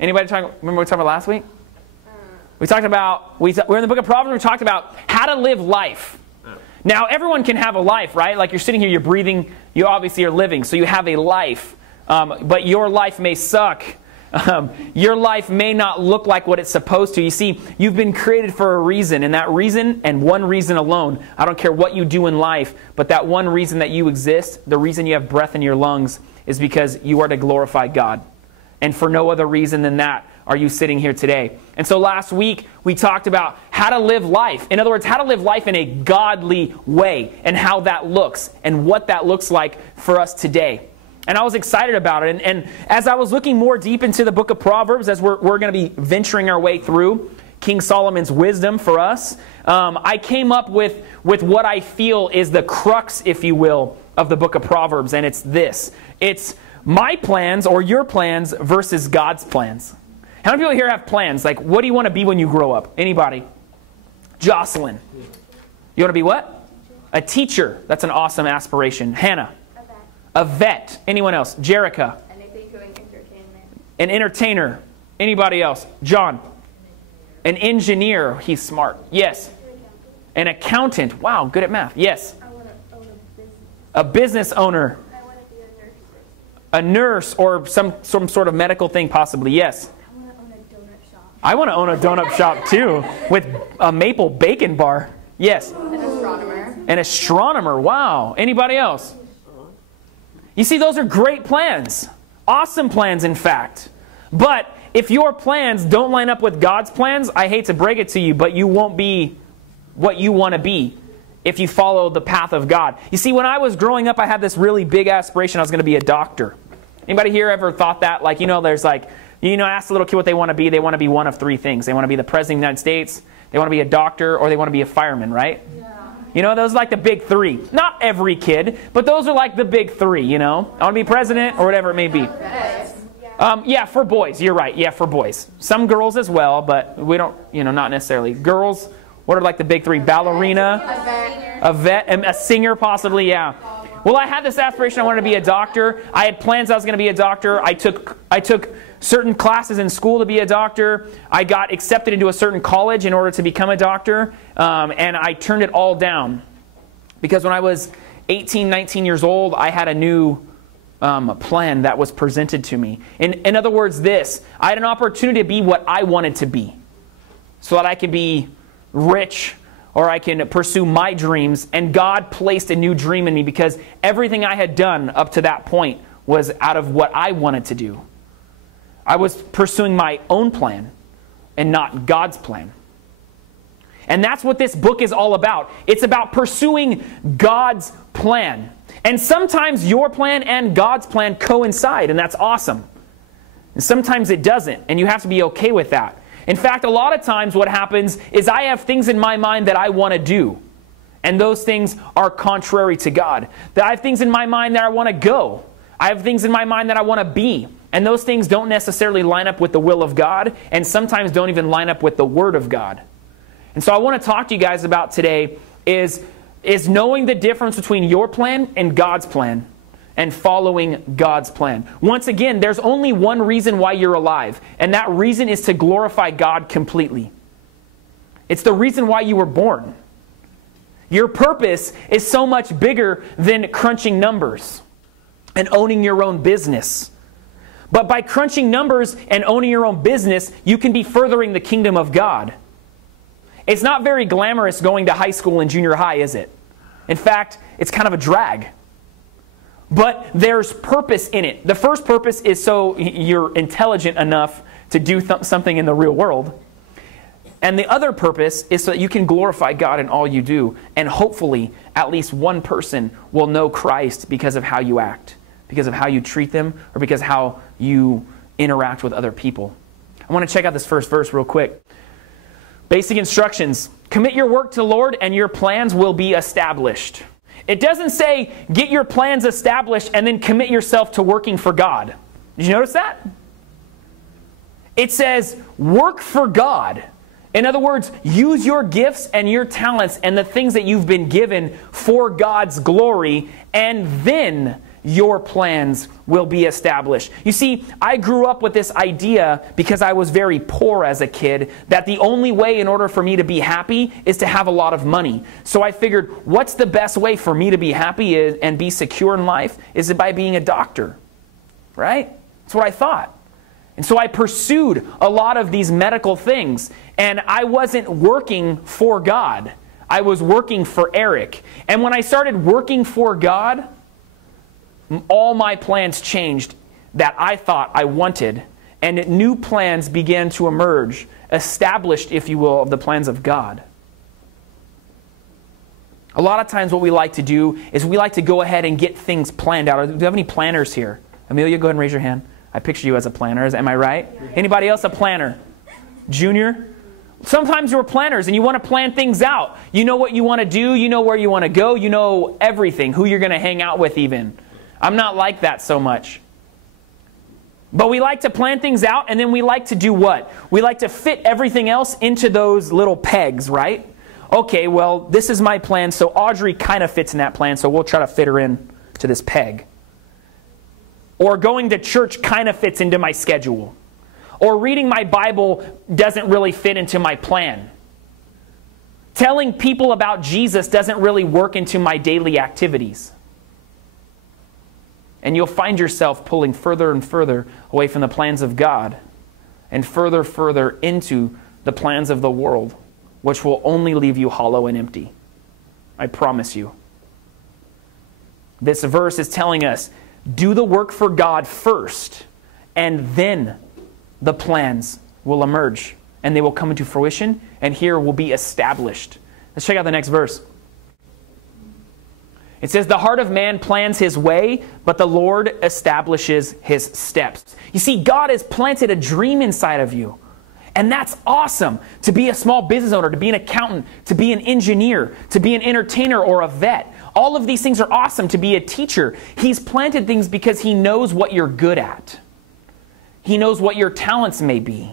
Anybody remember what we talked about last week? We talked about, we're in the book of Proverbs, we talked about how to live life. Now, everyone can have a life, right? Like you're sitting here, you're breathing, you obviously are living, so you have a life. But your life may suck. Your life may not look like what it's supposed to. You see, you've been created for a reason, and that reason, and one reason alone, I don't care what you do in life, but that one reason that you exist, the reason you have breath in your lungs, is because you are to glorify God. And for no other reason than that are you sitting here today. And so last week, we talked about how to live life. In other words, how to live life in a godly way, and how that looks, and what that looks like for us today. And I was excited about it. And as I was looking more deep into the book of Proverbs, as we're going to be venturing our way through King Solomon's wisdom for us, I came up with what I feel is the crux, if you will, of the book of Proverbs. And it's this. It's my plans or your plans versus God's plans. How many people here have plans? Like, what do you want to be when you grow up? Anybody? Jocelyn. You want to be what? A teacher. That's an awesome aspiration. Hannah. A vet. Anyone else? Jerica. Anything doing entertainment. An entertainer. Anybody else? John. An engineer. He's smart. Yes. An accountant. Wow, good at math. Yes. I want to own a business. A business owner. I want to be a nurse or some sort of medical thing possibly. Yes. I want to own a donut shop. I want to own a donut shop too with a maple bacon bar. Yes. An astronomer. An astronomer. Wow. Anybody else? You see, those are great plans. Awesome plans, in fact. But if your plans don't line up with God's plans, I hate to break it to you, but you won't be what you want to be if you follow the path of God. You see, when I was growing up, I had this really big aspiration. I was going to be a doctor. Anybody here ever thought that? Like, there's like, ask a little kid what they want to be. They want to be one of three things. They want to be the President of the United States, they want to be a doctor, or they want to be a fireman, right? Yeah. Those are like the big three. Not every kid, but those are like the big three, I want to be president or whatever it may be. Yeah, for boys. You're right. Yeah, for boys. Some girls as well, but we don't, not necessarily. Girls, what are like the big three? Ballerina, a vet, and a singer possibly, yeah. Well, I had this aspiration. I wanted to be a doctor. I had plans I was going to be a doctor. I took certain classes in school to be a doctor. I got accepted into a certain college in order to become a doctor. And I turned it all down. Because when I was 18, 19 years old, I had a new plan that was presented to me. In other words, I had an opportunity to be what I wanted to be. So that I could be rich, or I can pursue my dreams. And God placed a new dream in me because everything I had done up to that point was out of what I wanted to do. I was pursuing my own plan and not God's plan. And that's what this book is all about. It's about pursuing God's plan. And sometimes your plan and God's plan coincide, and that's awesome. And sometimes it doesn't, and you have to be okay with that. In fact, a lot of times what happens is I have things in my mind that I want to do. And those things are contrary to God. That I have things in my mind that I want to go. I have things in my mind that I want to be. And those things don't necessarily line up with the will of God, and sometimes don't even line up with the Word of God. And so I want to talk to you guys about today is knowing the difference between your plan and God's plan, and following God's plan. Once again, there's only one reason why you're alive, and that reason is to glorify God completely. It's the reason why you were born. Your purpose is so much bigger than crunching numbers and owning your own business. But by crunching numbers and owning your own business, you can be furthering the kingdom of God. It's not very glamorous going to high school and junior high, is it? In fact, it's kind of a drag. But there's purpose in it. The first purpose is so you're intelligent enough to do something in the real world. And the other purpose is so that you can glorify God in all you do. And hopefully, at least one person will know Christ because of how you act, because of how you treat them, or because of how you interact with other people. I want to check out this first verse real quick. Basic instructions. Commit your work to the Lord and your plans will be established. It doesn't say get your plans established and then commit yourself to working for God. Did you notice that? It says work for God. In other words, use your gifts and your talents and the things that you've been given for God's glory, and then your plans will be established. You see, I grew up with this idea because I was very poor as a kid that the only way in order for me to be happy is to have a lot of money. So I figured, what's the best way for me to be happy and be secure in life is by being a doctor, right? That's what I thought. And so I pursued a lot of these medical things, and I wasn't working for God. I was working for Eric. And when I started working for God, all my plans changed that I thought I wanted, and new plans began to emerge, established, if you will, of the plans of God. A lot of times what we like to do is we like to go ahead and get things planned out. Do you have any planners here? Amelia, go ahead and raise your hand. I picture you as a planner. Am I right? Anybody else a planner? Junior? Sometimes you're planners and you want to plan things out. You know what you want to do. You know where you want to go. You know everything, who you're going to hang out with even. I'm not like that so much. But we like to plan things out, and then we like to do what? We like to fit everything else into those little pegs, right? Okay, well, this is my plan, so Audrey kind of fits in that plan, so we'll try to fit her in to this peg. Or going to church kind of fits into my schedule. Or reading my Bible doesn't really fit into my plan. Telling people about Jesus doesn't really work into my daily activities. And you'll find yourself pulling further and further away from the plans of God and further into the plans of the world, which will only leave you hollow and empty. I promise you. This verse is telling us, do the work for God first, and then the plans will emerge, and they will come into fruition, and here will be established. Let's check out the next verse. It says, the heart of man plans his way, but the Lord establishes his steps. You see, God has planted a dream inside of you. And that's awesome. To be a small business owner, to be an accountant, to be an engineer, to be an entertainer or a vet. All of these things are awesome. To be a teacher. He's planted things because he knows what you're good at. He knows what your talents may be.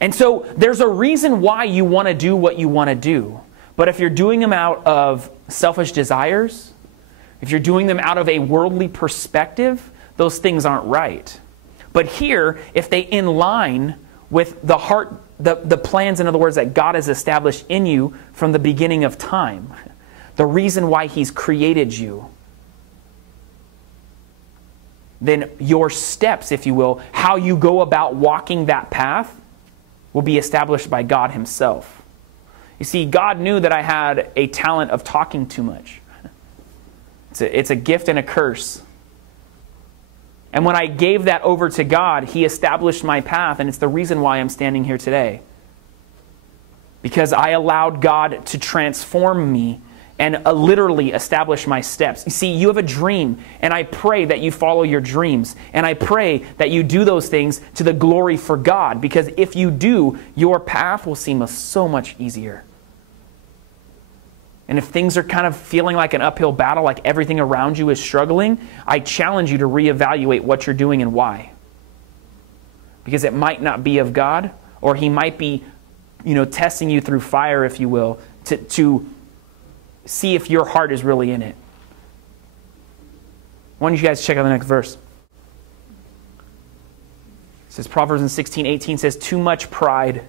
And so there's a reason why you want to do what you want to do. But if you're doing them out of selfish desires, if you're doing them out of a worldly perspective, those things aren't right. But here, if they in line with the heart, the plans, in other words, that God has established in you from the beginning of time, the reason why he's created you, then your steps, if you will, how you go about walking that path, will be established by God himself. You see, God knew that I had a talent of talking too much. It's a gift and a curse. And when I gave that over to God, he established my path, and it's the reason why I'm standing here today. Because I allowed God to transform me and literally establish my steps. You see, you have a dream, and I pray that you follow your dreams. And I pray that you do those things to the glory for God. Because if you do, your path will seem so much easier. And if things are kind of feeling like an uphill battle, like everything around you is struggling, I challenge you to reevaluate what you're doing and why. Because it might not be of God, or he might be, testing you through fire, if you will, to see if your heart is really in it. Why don't you guys check out the next verse? It says, Proverbs 16:18 says, too much pride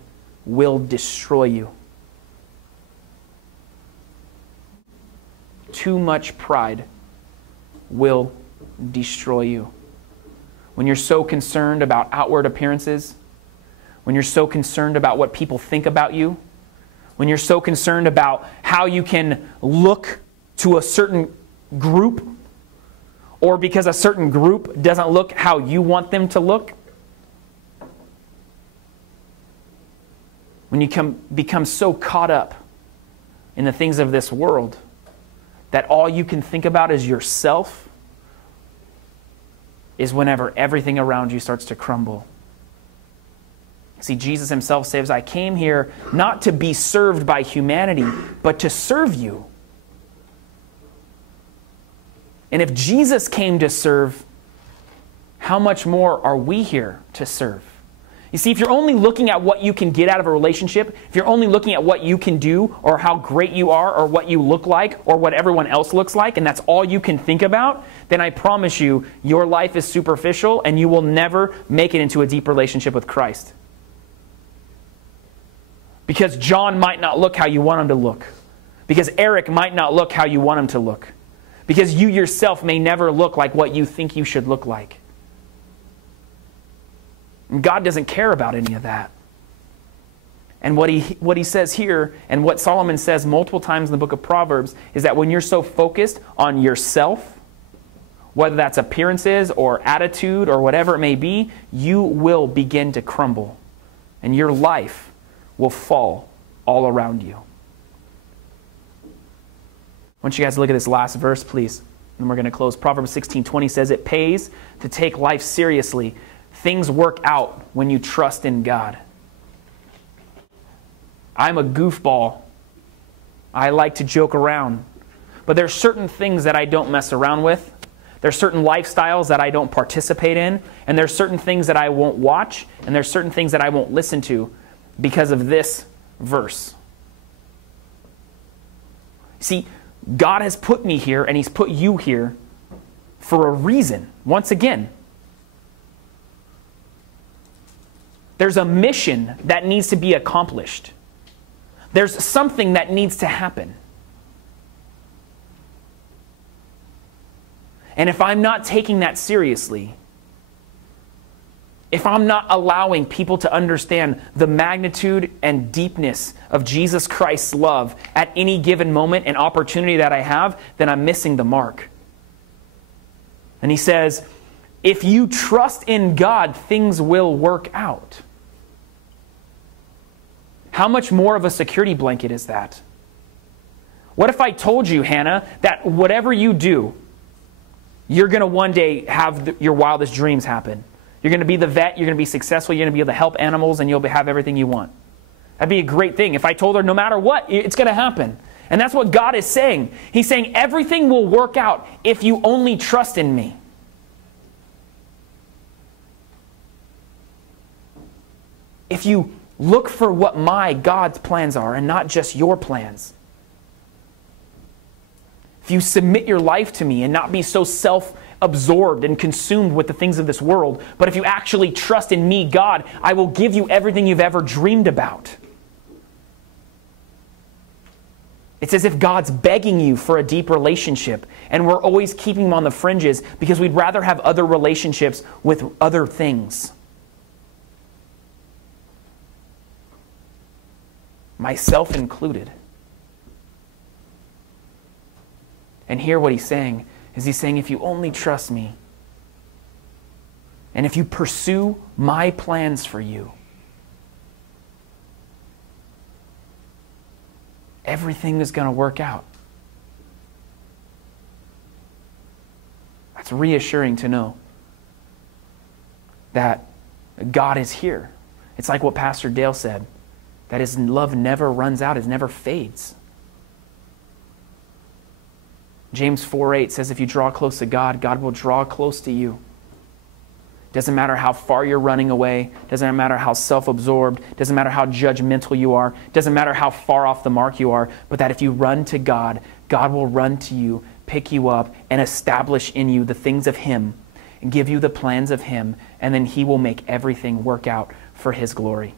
will destroy you. Too much pride will destroy you. When you're so concerned about outward appearances, when you're so concerned about what people think about you, when you're so concerned about how you can look to a certain group, or because a certain group doesn't look how you want them to look, when you become so caught up in the things of this world that all you can think about is yourself, is whenever everything around you starts to crumble. See, Jesus himself says, I came here not to be served by humanity, but to serve you. And if Jesus came to serve, how much more are we here to serve? You see, if you're only looking at what you can get out of a relationship, if you're only looking at what you can do or how great you are or what you look like or what everyone else looks like, and that's all you can think about, then I promise you, your life is superficial and you will never make it into a deep relationship with Christ. Because John might not look how you want him to look. Because Eric might not look how you want him to look. Because you yourself may never look like what you think you should look like. And God doesn't care about any of that. And what he says here, and what Solomon says multiple times in the book of Proverbs, is that when you're so focused on yourself, whether that's appearances or attitude or whatever it may be, you will begin to crumble. And your life will fall all around you. I want you guys to look at this last verse, please. And we're going to close. Proverbs 16:20 says, it pays to take life seriously. Things work out when you trust in God. I'm a goofball. I like to joke around. But there's certain things that I don't mess around with. There's certain lifestyles that I don't participate in. And there's certain things that I won't watch. And there's certain things that I won't listen to because of this verse. See, God has put me here and He's put you here for a reason. Once again, there's a mission that needs to be accomplished. There's something that needs to happen. And if I'm not taking that seriously, if I'm not allowing people to understand the magnitude and deepness of Jesus Christ's love at any given moment and opportunity that I have, then I'm missing the mark. And he says, if you trust in God, things will work out. How much more of a security blanket is that? What if I told you, Hannah, that whatever you do, you're going to one day have your wildest dreams happen? You're going to be the vet, you're going to be successful, you're going to be able to help animals, and you'll have everything you want. That'd be a great thing. If I told her no matter what, it's going to happen. And that's what God is saying. He's saying everything will work out if you only trust in me. If you look for what God's plans are and not just your plans. If you submit your life to me and not be so self-absorbed and consumed with the things of this world, but if you actually trust in me, God, I will give you everything you've ever dreamed about. It's as if God's begging you for a deep relationship, and we're always keeping him on the fringes because we'd rather have other relationships with other things. Myself included. And here what he's saying is he's saying, if you only trust me, and if you pursue my plans for you, everything is going to work out. That's reassuring to know that God is here. It's like what Pastor Dale said, that his love never runs out, it never fades. James 4:8 says if you draw close to God, God will draw close to you. Doesn't matter how far you're running away, doesn't matter how self-absorbed, doesn't matter how judgmental you are, doesn't matter how far off the mark you are, but that if you run to God, God will run to you, pick you up, and establish in you the things of Him, and give you the plans of Him, and then He will make everything work out for His glory.